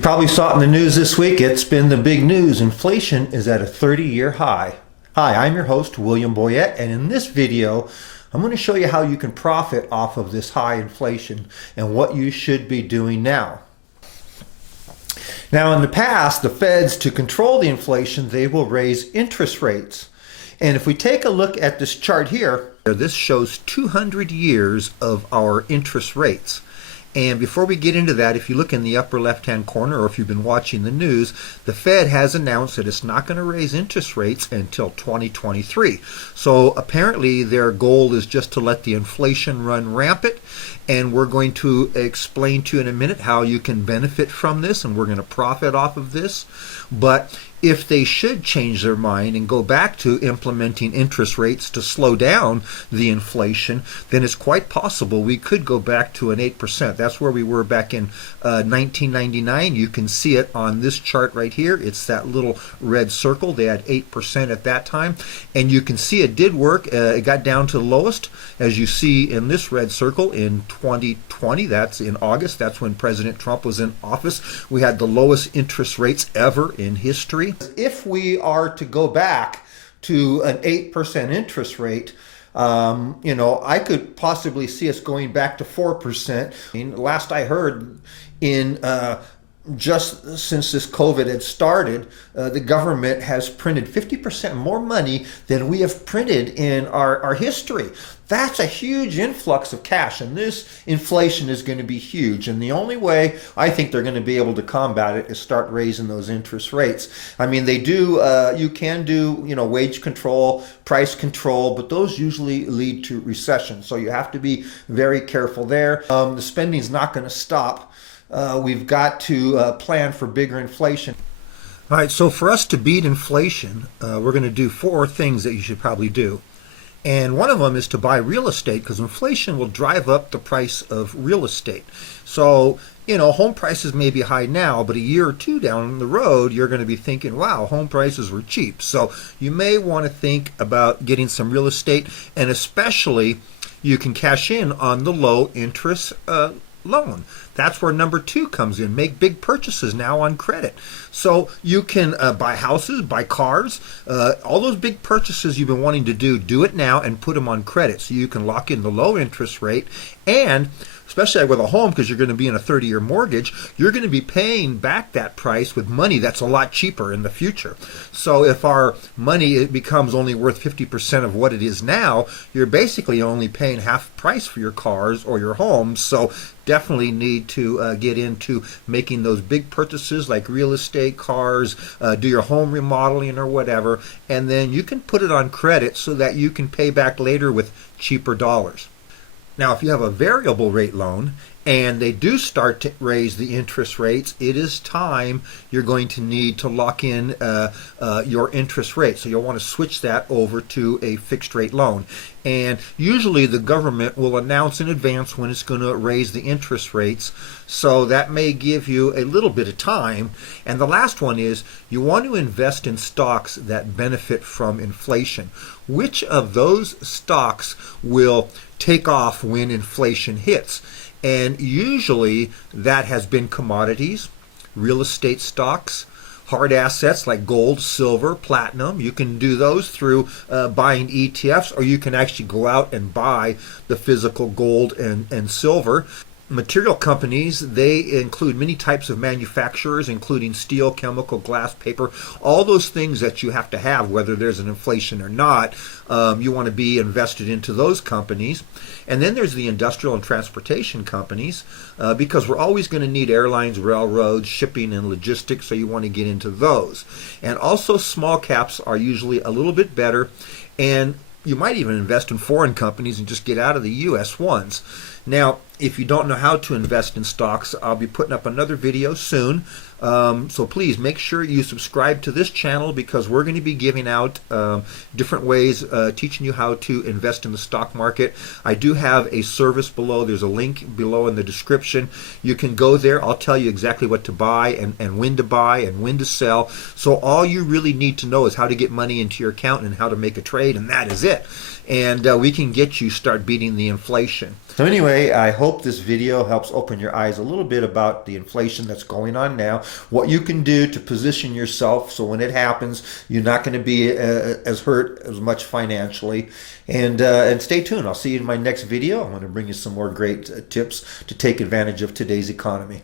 You probably saw it in the news this week. It's been the big news. Inflation is at a 30-year high. Hi, I'm your host, William Boyette, and in this video, I'm going to show you how you can profit off of this high inflation and what you should be doing now. Now, in the past, the Feds, to control the inflation, they will raise interest rates. And if we take a look at this chart here, this shows 200 years of our interest rates. And before we get into that, if you look in the upper left-hand corner, or if you've been watching the news, the Fed has announced that it's not going to raise interest rates until 2023. So apparently their goal is just to let the inflation run rampant. And we're going to explain to you in a minute how you can benefit from this, and we're going to profit off of this. But if they should change their mind and go back to implementing interest rates to slow down the inflation, then it's quite possible we could go back to an 8%. That's where we were back in 1999. You can see it on this chart right here. It's that little red circle. They had 8% at that time. And you can see it did work. It got down to the lowest, as you see in this red circle, in 2020. That's in August. That's when President Trump was in office. We had the lowest interest rates ever in history. If we are to go back to an 8% interest rate, I could possibly see us going back to 4%. Last I heard, just since this COVID had started, the government has printed 50% more money than we have printed in our history. That's a huge influx of cash, and this inflation is going to be huge. And the only way I think they're going to be able to combat it is start raising those interest rates. I mean, they do, you can do, wage control, price control, but those usually lead to recession. So you have to be very careful there. The spending's not going to stop. We've got to plan for bigger inflation. All right, so for us to beat inflation, we're going to do 4 things that you should probably do. And one of them is to buy real estate, because inflation will drive up the price of real estate. So, home prices may be high now, but a year or two down the road, you're going to be thinking, wow, home prices were cheap. So you may want to think about getting some real estate, and especially you can cash in on the low interest loan. That's where number 2 comes in. Make big purchases now on credit. So you can buy houses, buy cars, all those big purchases you've been wanting to do it now and put them on credit so you can lock in the low interest rate. And especially with a home, because you're going to be in a 30-year mortgage, you're going to be paying back that price with money that's a lot cheaper in the future. So if our money, it becomes only worth 50% of what it is now, you're basically only paying half price for your cars or your homes. So definitely need to get into making those big purchases like real estate, cars, do your home remodeling or whatever, and then you can put it on credit so that you can pay back later with cheaper dollars. Now, if you have a variable rate loan and they do start to raise the interest rates, it is time you're going to need to lock in your interest rate. So you'll want to switch that over to a fixed rate loan. And usually the government will announce in advance when it's going to raise the interest rates. So that may give you a little bit of time. And the last one is you want to invest in stocks that benefit from inflation. Which of those stocks will take off when inflation hits? And usually that has been commodities, real estate stocks, hard assets like gold, silver, platinum. You can do those through buying ETFs, or you can actually go out and buy the physical gold and silver. Material companies, they include many types of manufacturers, including steel, chemical, glass, paper, all those things that you have to have, whether there's an inflation or not. You want to be invested into those companies. And then there's the industrial and transportation companies, because we're always going to need airlines, railroads, shipping, and logistics, so you want to get into those. And also small caps are usually a little bit better, and you might even invest in foreign companies and just get out of the U.S. ones. Now, if you don't know how to invest in stocks, I'll be putting up another video soon. So please make sure you subscribe to this channel, because we're going to be giving out different ways, teaching you how to invest in the stock market. I do have a service below. There's a link below in the description. You can go there. I'll tell you exactly what to buy and when to buy and when to sell. So all you really need to know is how to get money into your account and how to make a trade, and that is it. And we can get you start beating the inflation. So anyway, I hope this video helps open your eyes a little bit about the inflation that's going on now. what you can do to position yourself so when it happens, you're not going to be as hurt as much financially. And stay tuned. I'll see you in my next video. I'm going to bring you some more great tips to take advantage of today's economy.